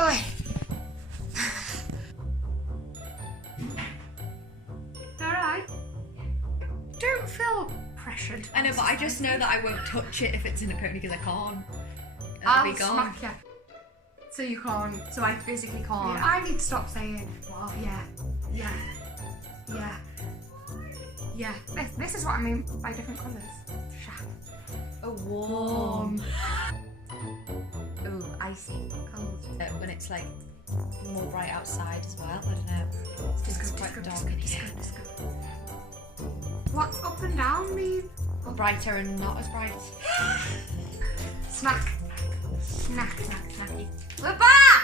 Oi. Alright. Don't feel pressured. I know, but I just know that I won't touch it if it's in a pony because I can't. I'll be gone. smack you. So you can't. So I physically can't. Yeah, I need to stop saying, well, yeah. This is what I mean by different colours. Oh, warm. Ooh, icy. Cold. When it's like more bright outside as well. I don't know. It's just quite dark in here. What's up and down mean? Brighter and not as bright. Snack. Snacky. We're back!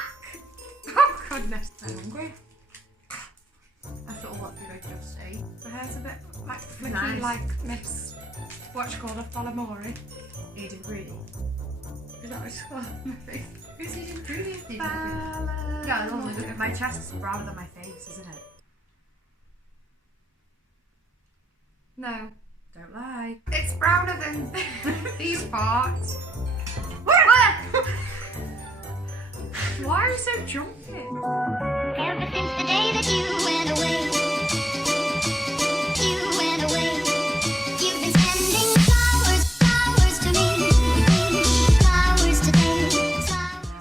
Oh goodness. I'm hungry. I thought, what did I just say? The hair's a bit like flicky, Nice. like Miss, what's called a Falamori. Aiden Broody. Is that what it's called? My face. Who's Aiden Broody? Yeah, Yeah, my chest's browner than my face, isn't it? No. Don't lie. It's browner than these parts. Why are you so jumpy? Ever since the day that you went away, you've been sending flowers to me, flowers today.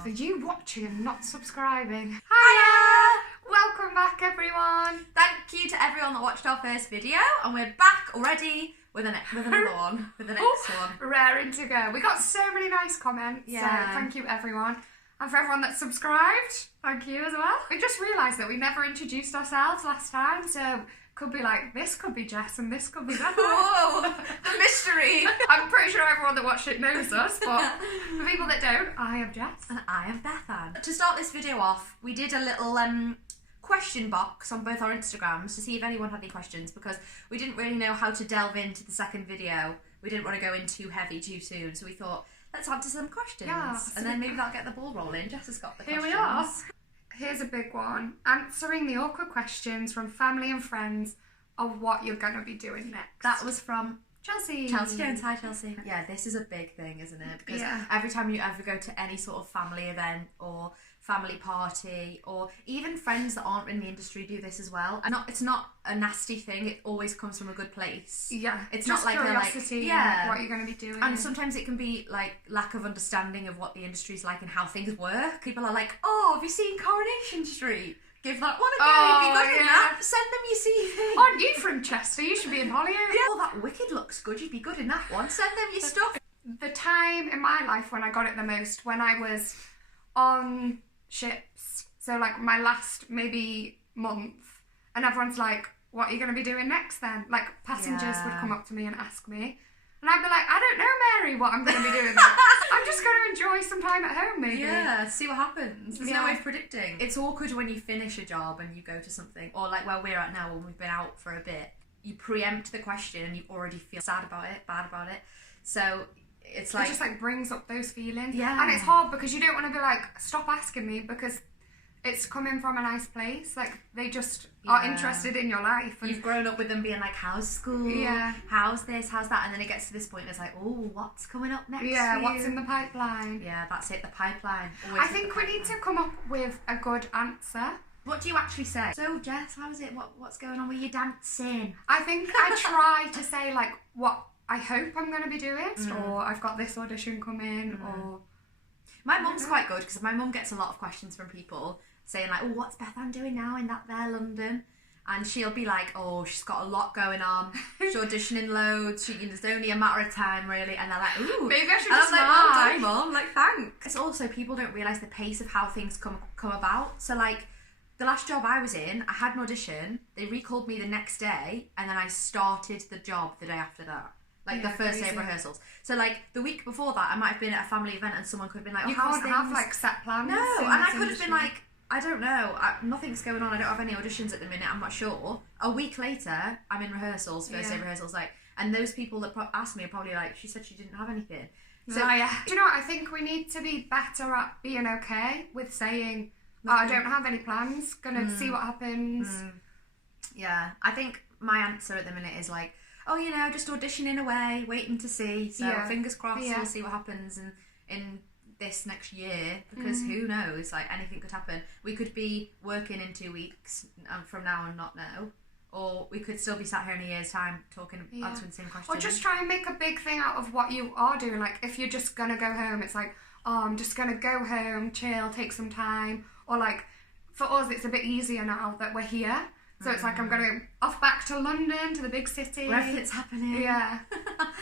Are you watching and not subscribing? Hiya! Welcome back, everyone. Thank you to everyone that watched our first video, and we're back already with another one, with the next one. Raring to go. We got so many nice comments. Yeah. So thank you, everyone. And for everyone that subscribed, thank you as well. We just realised that we never introduced ourselves last time, so could be like, this could be Jess and this could be Bethan. Whoa, the mystery. I'm pretty sure everyone that watched it knows us, but for people that don't, I am Jess. And I am Bethan. To start this video off, we did a little question box on both our Instagrams to see if anyone had any questions, because we didn't really know how to delve into the second video. We didn't want to go in too heavy too soon, so we thought, let's answer some questions. Yeah, and then maybe that'll get the ball rolling. Jess has got the Here questions. we are. Here's a big one. Answering the awkward questions from family and friends of what you're going to be doing next. That was from Chelsea. Chelsea Jones. Hi, Chelsea. Yeah, this is a big thing, isn't it? Because every time you ever go to any sort of family event or family party, or even friends that aren't in the industry do this as well. And it's not a nasty thing. It always comes from a good place. Yeah, it's just not like curiosity. yeah, what you're going to be doing. And sometimes it can be like lack of understanding of what the industry's like and how things work. People are like, "Oh, have you seen Coronation Street? Give that one a go. If you got in that, send them your CV. Aren't you from Chester? You should be in Hollywood. Yeah. Oh, that Wicked looks good. You'd be good in that one. Send them your stuff." The time in my life when I got it the most, when I was on ships, so like my last maybe month, and everyone's like, what are you going to be doing next then? Like passengers would come up to me and ask me, and I'd be like, I don't know, Mary, what I'm going to be doing next. I'm just going to enjoy some time at home maybe. Yeah, see what happens. There's no way of predicting. It's awkward when you finish a job and you go to something, or like where we're at now when we've been out for a bit, you preempt the question and you already feel sad about it, bad about it. So it's like, it just like brings up those feelings. Yeah. And it's hard because you don't want to be like, stop asking me, because it's coming from a nice place. Like they just are interested in your life. And you've grown up with them being like, how's school? Yeah. How's this? How's that? And then it gets to this point and it's like, oh, what's coming up next? Yeah, for what's you? in the pipeline? Yeah, that's it, the pipeline. Always I think we need to come up with a good answer. What do you actually say? So, Jess, how is it? What's going on with your dancing? I think I try to say like what I hope I'm going to be doing, or I've got this audition coming, or... My mum's quite good, because my mum gets a lot of questions from people saying like, oh, what's Bethan doing now in that there London? And she'll be like, oh, she's got a lot going on. She's auditioning loads. There's only a matter of time, really. And they're like, ooh. Maybe I should and just I'm like, lie. well done, Mum. Like, thanks. It's also, people don't realise the pace of how things come about. So, like, the last job I was in, I had an audition. They recalled me the next day. And then I started the job the day after that. Like, the first day of rehearsals. So, like, the week before that, I might have been at a family event and someone could have been like, oh, you how's can't have things? like set plans. No, and I could have been like, I don't know, nothing's going on, I don't have any auditions at the minute, I'm not sure. A week later, I'm in rehearsals, first day rehearsals, like, and those people that asked me are probably like, she said she didn't have anything. So, Do you know what, I think we need to be better at being okay with saying, oh, I don't have any plans, gonna see what happens. Yeah, I think my answer at the minute is like, oh, you know, just auditioning away, waiting to see, so fingers crossed, we'll see what happens, and in this next year, because who knows, like anything could happen. We could be working in 2 weeks from now and not know, or we could still be sat here in a year's time talking, answering the same question. Or just try and make a big thing out of what you are doing. Like, if you're just gonna go home, it's like, oh, I'm just gonna go home, chill, take some time. Or like, for us, it's a bit easier now that we're here. So it's like, I'm going off back to London, to the big city. Where everything's happening. Yeah.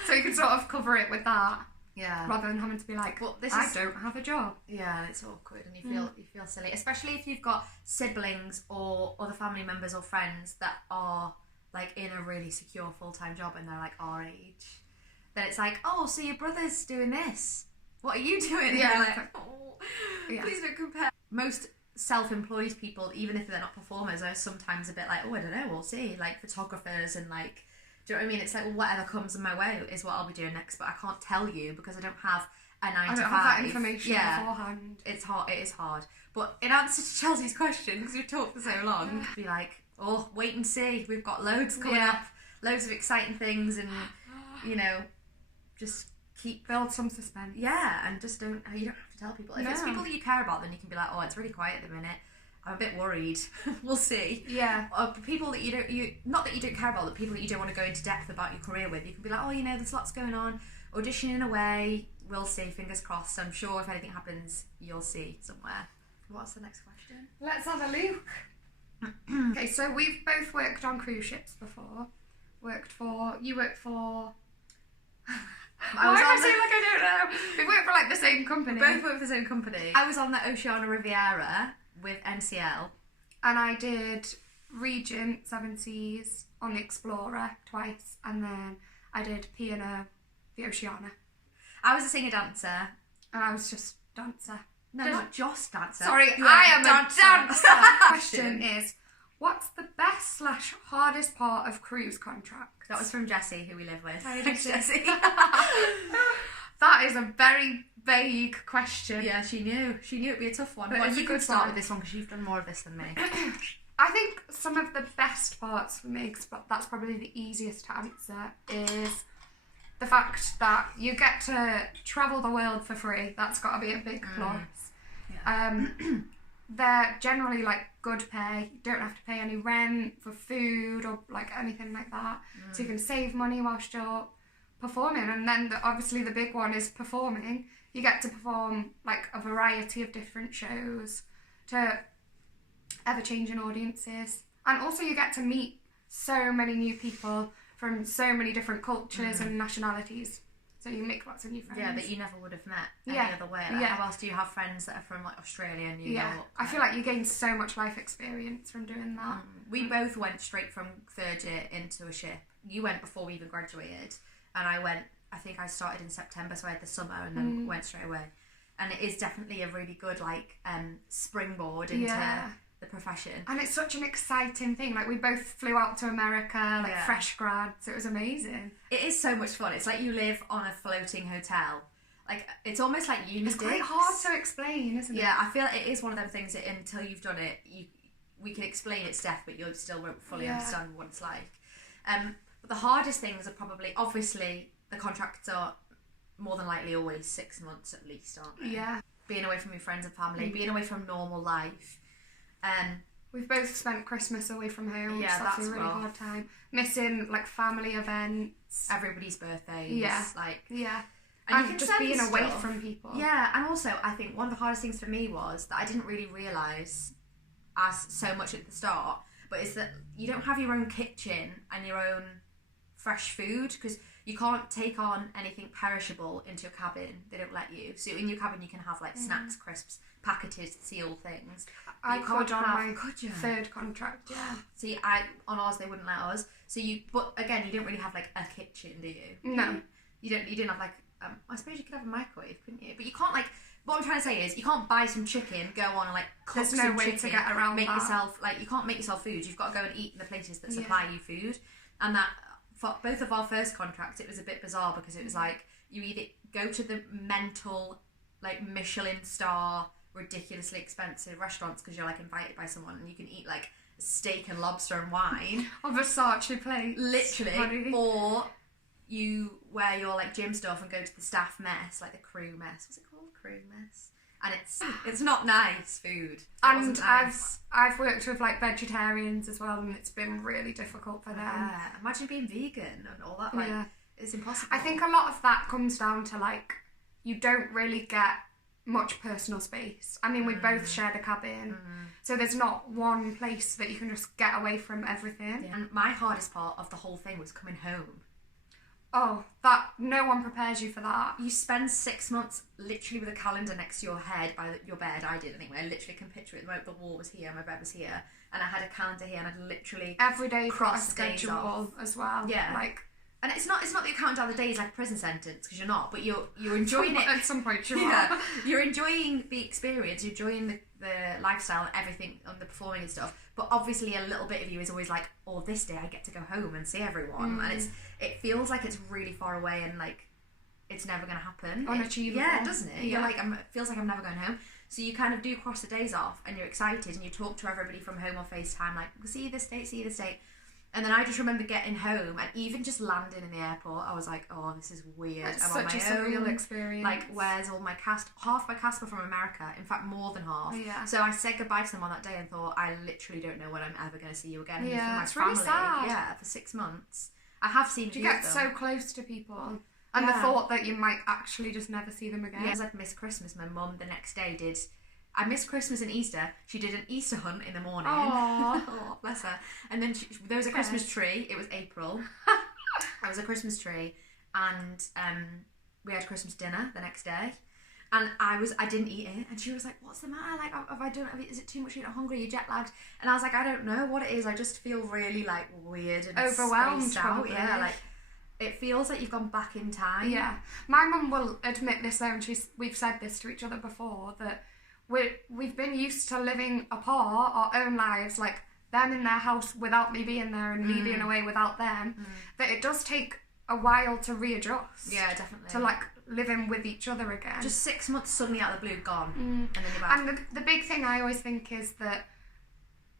So you can sort of cover it with that. Yeah. Rather than having to be like, well, I don't have a job. Yeah, it's awkward and you feel silly. Especially if you've got siblings or other family members or friends that are like in a really secure full-time job and they're like our age. Then it's like, oh, so your brother's doing this. What are you doing? Yeah. And you're like, oh, please don't compare. Most self-employed people, even if they're not performers, are sometimes a bit like, oh, I don't know, we'll see. Like photographers and like, do you know what I mean? It's like, well, whatever comes in my way is what I'll be doing next, but I can't tell you because I don't have a 9 to 5. I don't have that information beforehand. It's hard. It is hard. But in answer to Chelsea's question, because we've talked for so long, be like, oh, wait and see. We've got loads coming up, loads of exciting things, and you know, just build some suspense. Yeah, and just you don't have to tell people. If it's people that you care about, then you can be like, oh, it's really quiet at the minute. I'm a bit worried. We'll see. Yeah. Or people that not that you don't care about, but people that you don't want to go into depth about your career with, you can be like, oh, you know, there's lots going on, auditioning away. We'll see. Fingers crossed. I'm sure if anything happens, you'll see somewhere. What's the next question? Let's have a look. Okay, so we've both worked on cruise ships before. You worked for. Why am I saying like I don't know? We worked for like the same company. We both worked for the same company. I was on the Oceania Riviera with NCL. And I did Regent, Seven Seas, on the Explorer twice, and then I did P&O, the Oceania. I was a singer-dancer. And I was just dancer. No, not just dancer. Sorry, I am a dancer. Question is, what's the best / hardest part of cruise contracts? That was from Jessie, who we live with. Thanks, Jessie. That is a very vague question. Yeah, she knew. She knew it'd be a tough one. But you could start with this one because you've done more of this than me. I think some of the best parts for me, because that's probably the easiest to answer, is the fact that you get to travel the world for free. That's got to be a big plus. Yeah. They're generally like good pay. You don't have to pay any rent for food or like anything like that. So you can save money whilst you're performing. And then obviously the big one is performing. You get to perform like a variety of different shows to ever-changing audiences. And also you get to meet so many new people from so many different cultures and nationalities. So you make lots of new friends. Yeah, that you never would have met any other way. Like, how else do you have friends that are from like Australia and New York? I feel like you gain so much life experience from doing that. We both went straight from third year into a ship. You went before we even graduated, and I think I started in September, so I had the summer and then went straight away. And it is definitely a really good like springboard into the profession. And it's such an exciting thing. Like, we both flew out to America, like fresh grads. It was amazing. It is so much fun. It's like you live on a floating hotel. Like, it's almost like uni. It's quite hard to explain, isn't it? Yeah, I feel like it is one of them things that until you've done it, we can explain its depth, but you still won't fully understand what it's like. But the hardest things are probably, obviously, the contracts are more than likely always 6 months at least, aren't they? Yeah. Being away from your friends and family, being away from normal life. We've both spent Christmas away from home. Yeah, so that's a really hard time. Missing like family events, everybody's birthdays. Yeah, like and just being away from people. Yeah, and also I think one of the hardest things for me was that I didn't really realise as so much at the start, but is that you don't have your own kitchen and your own fresh food because you can't take on anything perishable into your cabin. They don't let you. So in your cabin you can have like snacks, crisps, packeted, sealed things. I could on my third contract, See, on ours they wouldn't let us. So but again, you don't really have like a kitchen, do you? No. You didn't have like, I suppose you could have a microwave, couldn't you? But you can't like, what I'm trying to say is, you can't buy some chicken, go on and like cook some chicken. There's no way to get around make that. yourself, like, you can't make yourself food. You've got to go and eat in the places that supply you food. And that, for both of our first contracts, it was a bit bizarre because it was like, you either go to the mental, like, Michelin star, ridiculously expensive restaurants because you're like invited by someone and you can eat like steak and lobster and wine on Versace plates, literally, or you wear your like gym stuff and go to the staff mess, like the crew mess. What's it called? creaminess. And it's not nice food. It And wasn't nice. I've worked with like vegetarians as well, and it's been really difficult for them. Yeah, imagine being vegan and all that. Like, Yeah. it's impossible. I think a lot of that comes down to like you don't really get much personal space. I mean, we both shared a cabin, so there's not one place that you can just get away from everything. Yeah. And my hardest part of the whole thing was coming home. Oh, that no one prepares you for that. You spend 6 months literally with a calendar next to your head by your bed. I did anyway. I literally can picture it. The wall was here, my bed was here, and I had a calendar here, and I'd literally Every day got a cross the days schedule off. as well. Yeah. Like And it's not that you're counting down the days like a prison sentence, because you're not, but you're enjoying it. at some point, you Yeah, are. you're enjoying the experience, you're enjoying the lifestyle and everything on the performing and stuff. But obviously, a little bit of you is always like, "Oh, this day I get to go home and see everyone," and it feels like it's really far away and like it's never going to happen. Unachievable. Yeah, doesn't it? Yeah. You're like, it feels like I'm never going home. So you kind of do cross the days off, and you're excited, and you talk to everybody from home or FaceTime, like, "We'll see you this date, see you this date." And then I just remember getting home and even just landing in the airport, I was like, "Oh, this is weird. It's I'm on such my a surreal own. experience. Like, where's all my cast? Half my cast were from America. In fact, more than half. Yeah. So I said goodbye to them on that day and thought, I literally don't know when I'm ever going to see you again. And Yeah, you're it's from my really family. sad. Yeah, for 6 months. I have seen you few get of so them. close to people, and the Yeah. thought that you might actually just never see them again. Yeah, I'd missed Christmas. My mum the next day did. I missed Christmas and Easter. She did an Easter hunt in the morning. Aww. Oh, bless her. And then there was a Christmas tree. It was April. There was a Christmas tree, and we had Christmas dinner the next day. And I didn't eat it, and she was like, "What's the matter? Like, have I done? Is it too much? You're not hungry? You're jet lagged?" And I was like, "I don't know what it is. I just feel really like weird and Overwhelmed, spaced out. probably. Yeah, like it feels like you've gone back in time." Yeah, my mum will admit this though, and we've said this to each other before, that we've been used to living apart, our own lives, like them in their house without me being there and me being away without them, that it does take a while to readjust. Yeah, definitely. To like living with each other again. Just 6 months suddenly out of the blue, gone, and then you're back. And the big thing I always think is that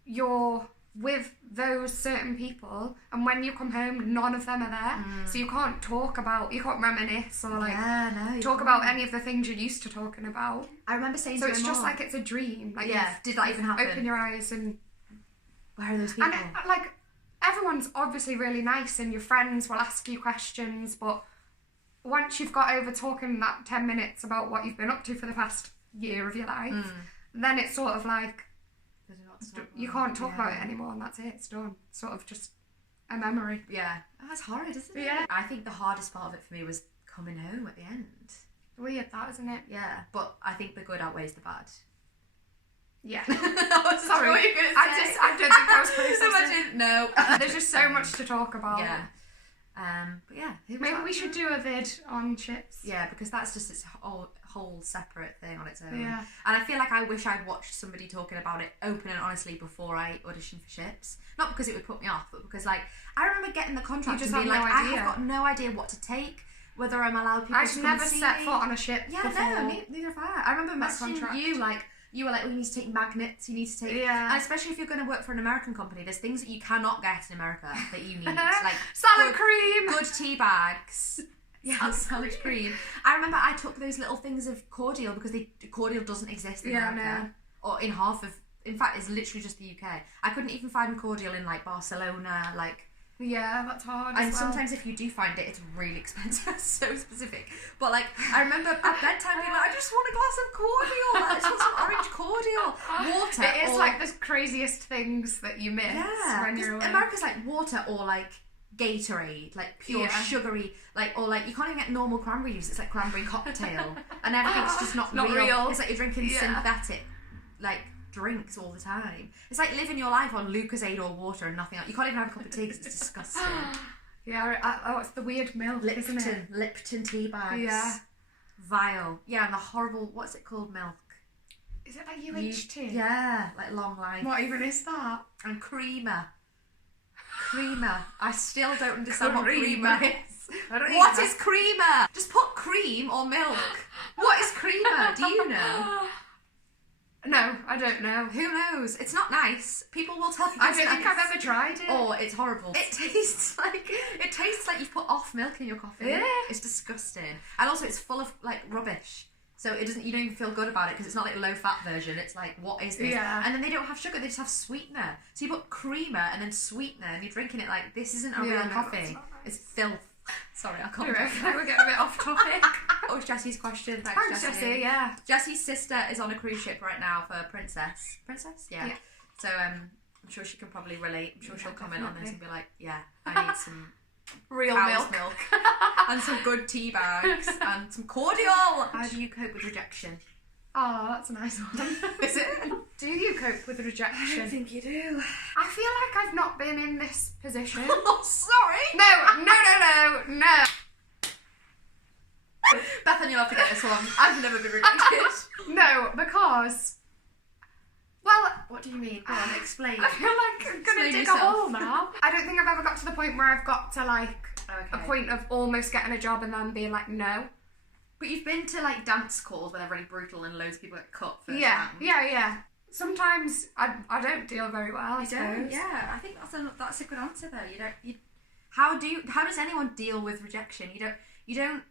you're with those certain people, and when you come home, none of them are there. So you can't reminisce or like you talk can't. about any of the things you're used to talking about. I remember saying So to it's my just mum, like it's a dream. Like Yeah, did that even happen? Open your eyes and where are those people? like everyone's obviously really nice, and your friends will ask you questions, but once you've got over talking that 10 minutes about what you've been up to for the past year of your life, then it's sort of like you can't talk about it anymore, and that's it, it's done. It's sort of just a memory. Yeah. Oh, that's horrid, isn't it? Yeah. I think the hardest part of it for me was coming home at the end. Weird that, isn't it? Yeah, but I think the good outweighs the bad. Yeah. Sorry, what you going to say? I don't think I was processing. Imagine, no. There's just so much to talk about. Yeah. But yeah. Maybe we should do a vid on chips. Yeah, because that's just its whole separate thing on its own. Yeah. And I feel like I wish I'd watched somebody talking about it open and honestly before I auditioned for Ships. Not because it would put me off, but because like I remember getting the contract You just and being have like, no I idea. have got no idea what to take, whether I'm allowed people I've to come never and see set me. foot on a ship Yeah, before. no, neither have I. I remember That messaging contract. you like. You were like, well, you need to take magnets, you need to take... Yeah. And especially if you're going to work for an American company, there's things that you cannot get in America that you need. Like salad good, cream. Good tea bags. Yeah, salad cream. I remember I took those little things of cordial because cordial doesn't exist in America. Or in half of... In fact, it's literally just the UK. I couldn't even find cordial in like Barcelona, like... Yeah, that's hard. And as well. sometimes if you do find it, it's really expensive. It's so specific. But like, I remember at bedtime being like, I just want a glass of cordial. I just want some orange cordial. Water. It is like the craziest things that you miss when 'cause you're away. America's like water or like Gatorade, like pure Yeah. sugary, like or like you can't even get normal cranberry juice. It's like cranberry cocktail, and everything's just not, Not real. It's like you're drinking Yeah. synthetic, like drinks all the time. It's like living your life on Lucozade or water and nothing else. You can't even have a cup of tea because it's disgusting. Yeah, it's the weird milk, isn't it? Lipton tea bags. Yeah. Vile. Yeah, and the horrible, what's it called, milk? Is it like UHT? Yeah, like long life. What even is that? And creamer. Creamer. I still don't understand what Creamer. creamer is. I don't What either. is creamer? Just put cream or milk. What is creamer? Do you know? No, I don't know. Who knows? It's not nice. People will tell you I it's don't think nice. I've ever tried it. Oh, it's horrible. It tastes like you've put off milk in your coffee. Yeah. It's disgusting. And also it's full of like rubbish. So it doesn't. You don't even feel good about it because it's not like a low-fat version. It's like, what is this? Yeah. And then they don't have sugar. They just have sweetener. So you put creamer and then sweetener, and you're drinking it like this isn't a real no, coffee. that's not nice. It's filth. Sorry, I can't. We're getting a bit off topic. What was Jessie's question? Thanks, Jessie. Yeah. Jessie's sister is on a cruise ship right now for Princess. Princess? Yeah. So I'm sure she can probably relate. I'm sure she'll comment on this and be like, yeah, I need some Real cow's milk. and some good tea bags and some cordial. How do you cope with rejection? Oh, that's a nice one. Is it? Do you cope with rejection? I think you do. I feel like I've not been in this position. Oh, sorry. No. Bethan, you'll have to get this one. I've never been rejected. No, because... Well, What do you mean? Go on, explain. I feel like I'm going Explain to dig yourself. a hole now. I don't think I've ever got to the point where I've got to, like, a Okay. point of almost getting a job and then being like, no. But you've been to like dance calls where they're really brutal and loads of people get cut first Yeah. round. Sometimes I don't deal very well, I suppose. Yeah, I think that's a good answer though. How does anyone deal with rejection? You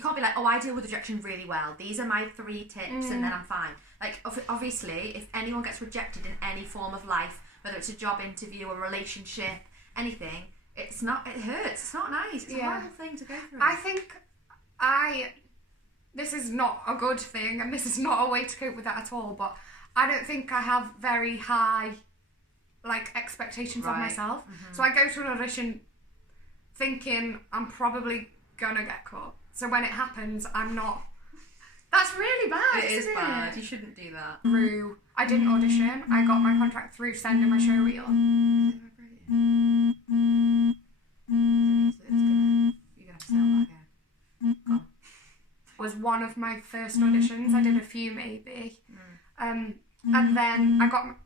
can't be like, oh, I deal with rejection really well. These are my 3 tips and then I'm fine. Like obviously, if anyone gets rejected in any form of life, whether it's a job interview, a relationship, anything, it hurts. It's not nice. It's a horrible thing to go through. I think this is not a good thing and this is not a way to cope with that at all, but I don't think I have very high like expectations of myself. Mm-hmm. So I go to an audition thinking I'm probably gonna get cut. So when it happens, I'm not. That's really bad. It is isn't bad. it? You shouldn't do that. I didn't audition. I got my contract through sending my show reel. You're gonna have to say all that again. Go on. Was one of my first auditions. I did a few maybe. And then I got...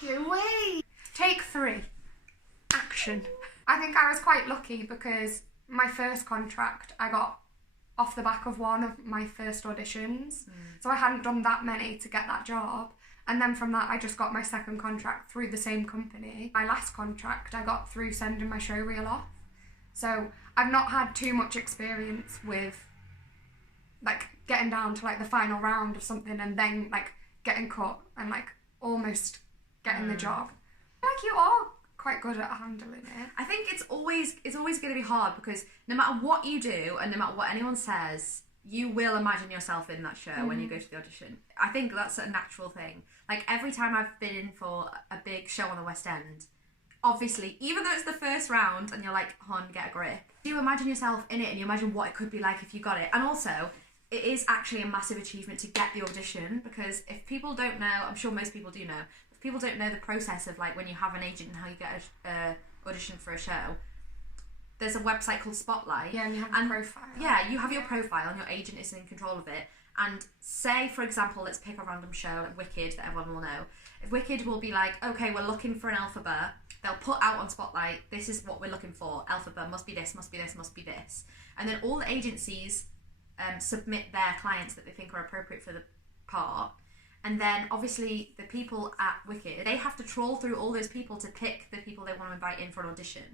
Get away! Take 3. Action. I think I was quite lucky because my first contract I got off the back of one of my first auditions. So I hadn't done that many to get that job. And then from that I just got my second contract through the same company. My last contract I got through sending my show reel off. So I've not had too much experience with like getting down to like the final round of something and then like getting cut and like almost getting the job. I feel like you are quite good at handling it. I think it's always going to be hard because no matter what you do and no matter what anyone says, you will imagine yourself in that show when you go to the audition. I think that's a natural thing. Like every time I've been in for a big show on the West End, obviously, even though it's the first round and you're like, hon, get a grip, you imagine yourself in it and you imagine what it could be like if you got it. And also, it is actually a massive achievement to get the audition because if people don't know, I'm sure most people do know, if people don't know the process of like when you have an agent and how you get a audition for a show, there's a website called Spotlight. Yeah, and you have a profile. Yeah, you have your profile and your agent is in control of it. And say, for example, let's pick a random show like Wicked that everyone will know. If Wicked will be like, okay, we're looking for an alphabet, they'll put out on Spotlight, this is what we're looking for. Alphabet must be this, must be this, must be this. And then all the agencies submit their clients that they think are appropriate for the part. And then obviously the people at Wicked, they have to trawl through all those people to pick the people they want to invite in for an audition.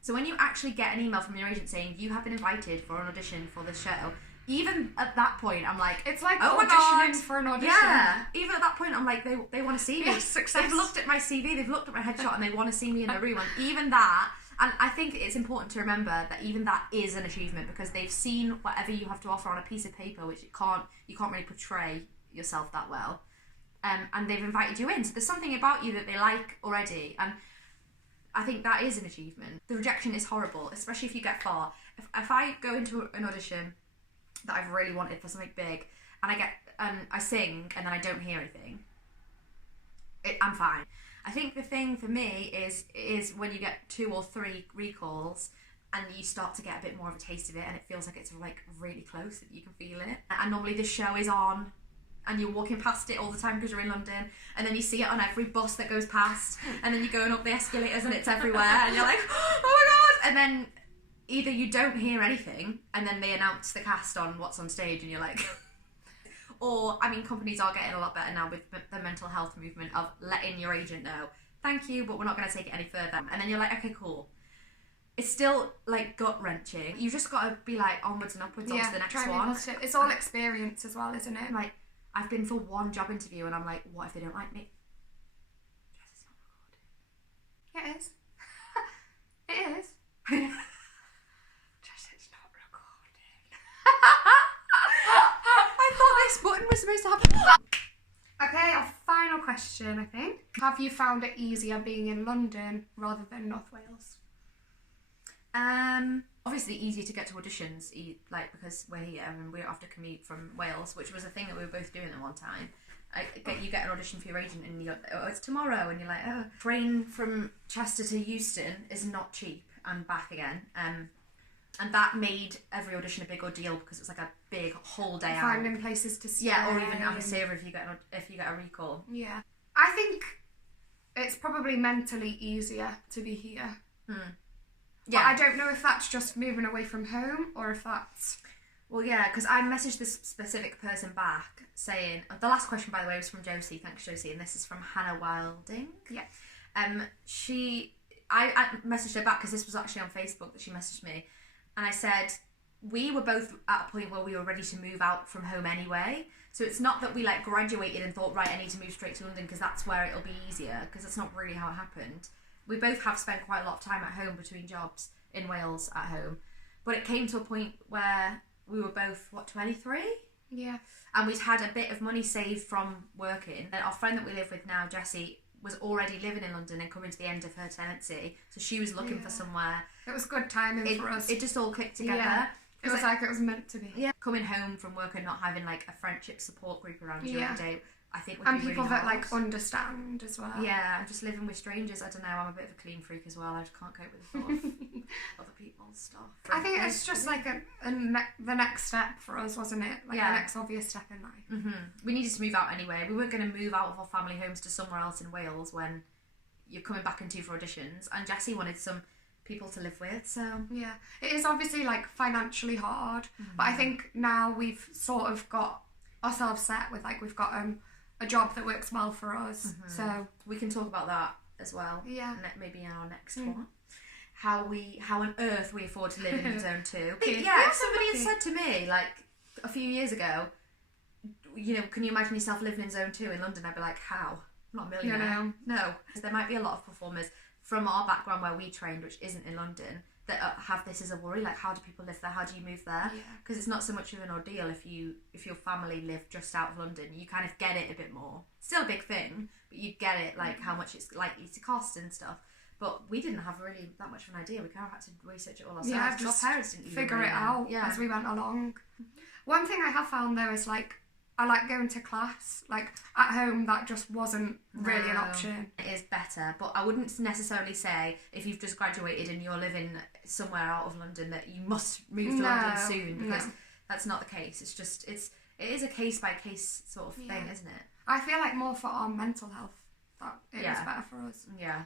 So when you actually get an email from your agent saying you have been invited for an audition for this show, even at that point I'm like, it's like oh my auditioning God. for an audition. Yeah, even at that point I'm like, they want to see me. Yes, success. They've looked at my CV, they've looked at my headshot and they want to see me in the room. And even that, and I think it's important to remember that even that is an achievement because they've seen whatever you have to offer on a piece of paper, which you can't really portray yourself that well. And they've invited you in. So there's something about you that they like already. And I think that is an achievement. The rejection is horrible, especially if you get far. If I go into an audition that I've really wanted for something big and I sing and then I don't hear anything, I'm fine. I think the thing for me is when you get 2 or 3 recalls and you start to get a bit more of a taste of it and it feels like it's like really close that you can feel it. And normally the show is on and you're walking past it all the time because you're in London and then you see it on every bus that goes past and then you're going up the escalators and it's everywhere and you're like, oh my God. And then either you don't hear anything and then they announce the cast on what's on stage and you're like... Or, I mean, companies are getting a lot better now with the mental health movement of letting your agent know, thank you, but we're not going to take it any further. And then you're like, okay, cool. it's still like gut wrenching. You've just got to be like onwards and upwards onto the next try and be one. positive. It's all experience as well, isn't it? Like, I've been for one job interview and I'm like, what if they don't like me? Jess, it's not recording. It is. It is. Just it's not recording. I thought this button was supposed to happen. Okay, our final question, I think. Have you found it easier being in London rather than North Wales? Obviously easier to get to auditions, like because we're here and we don't have to commute from Wales, which was a thing that we were both doing at one time. You get an audition for your agent and you're, oh, it's tomorrow, and you're like, oh, train from Chester to Euston is not cheap and back again. And that made every audition a big ordeal because it's like a big whole day out. Finding places to stay. Yeah, or even have a saver if you get a recall. Yeah, I think it's probably mentally easier to be here. Yeah, but I don't know if that's just moving away from home or if that's... Well, yeah, because I messaged this specific person back saying... The last question, by the way, was from Josie. Thanks, Josie. And this is from Hannah Wilding. Yeah. I messaged her back because this was actually on Facebook that she messaged me. And I said, we were both at a point where we were ready to move out from home anyway. So it's not that we like graduated and thought, right, I need to move straight to London because that's where it'll be easier. Because that's not really how it happened. We both have spent quite a lot of time at home between jobs in Wales at home. But it came to a point where we were both, 23? Yeah. And we'd had a bit of money saved from working. And our friend that we live with now, Jessie, was already living in London and coming to the end of her tenancy. So she was looking for somewhere. It was good timing for us. It just all clicked together. Yeah. It was like it was meant to be. Yeah. Coming home from work and not having like a friendship support group around you every day, I think would and be people really that hard. like understand as well. Yeah, and just living with strangers. I don't know. I'm a bit of a clean freak as well. I just can't cope with the thought of other people's stuff. I think it's just like the next step for us, wasn't it? Like the next obvious step in life. We needed to move out anyway. We weren't going to move out of our family homes to somewhere else in Wales when you're coming back into for auditions. And Jessie wanted some people to live with, so yeah, it is obviously like financially hard, but I think now we've sort of got ourselves set with like we've got a job that works well for us, so we can talk about that as well. Yeah, maybe in our next one. How on earth we afford to live in Zone 2. Yeah, if somebody had said to me like a few years ago, you know, can you imagine yourself living in Zone 2 in London? I'd be like, how? I'm not a millionaire. No. There might be a lot of performers from our background where we trained, which isn't in London, that have this as a worry, like how do people live there, how do you move there? Because it's not so much of an ordeal if your family live just out of London. You kind of get it a bit more. Still a big thing, but you get it, like how much it's likely to cost and stuff. But we didn't have really that much of an idea. We kind of had to research it all ourselves. Yeah, just our parents didn't even figure really it know. out as we went along. One thing I have found though is like I like going to class. Like at home, that just wasn't really an option. It is better, but I wouldn't necessarily say if you've just graduated and you're living somewhere out of London that you must move to London soon, because that's not the case. It's just it is a case by case sort of thing, isn't it? I feel like more for our mental health that it is better for us. Yeah.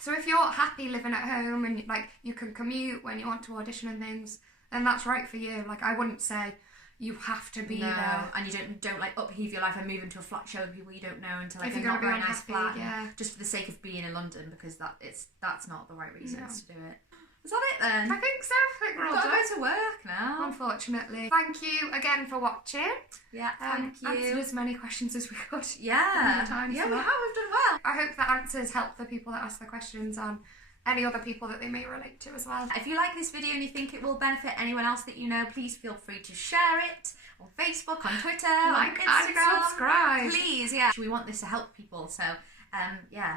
So if you're happy living at home and like you can commute when you want to audition and things, then that's right for you. Like I wouldn't say you have to be there, and you don't like upheave your life and move into a flat showing people you don't know into like if a you're not very unhappy, nice flat, just for the sake of being in London, because that's not the right reasons to do it. Is that it then? I think so. I think we're all done. done. Go to work now. Unfortunately. Thank you again for watching. Yeah, thank you. Answered as many questions as we could. Yeah. We have. We've done well. I hope the answers help the people that ask the questions and any other people that they may relate to as well. If you like this video and you think it will benefit anyone else that you know, please feel free to share it on Facebook, on Twitter, on Instagram. And subscribe. Please, We want this to help people, so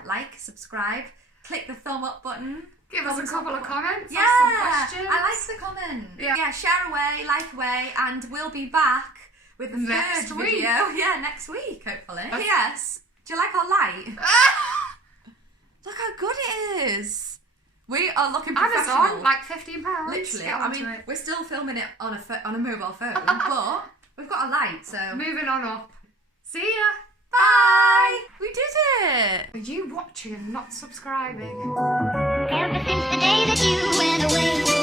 like, subscribe, click the thumb up button. Give us a couple of comments. Yeah, ask some questions. I like the comment. Yeah, share away, like away, and we'll be back with the next third week. video. Yeah, next week, hopefully. Yes. Do you like our light? Look how good it is. We are looking professional. Amazon, like £15. Literally. I mean, we're still filming it on a mobile phone, but we've got a light, so. Moving on up. See ya. Bye. We did it. Are you watching and not subscribing? Ever since the day that you went away.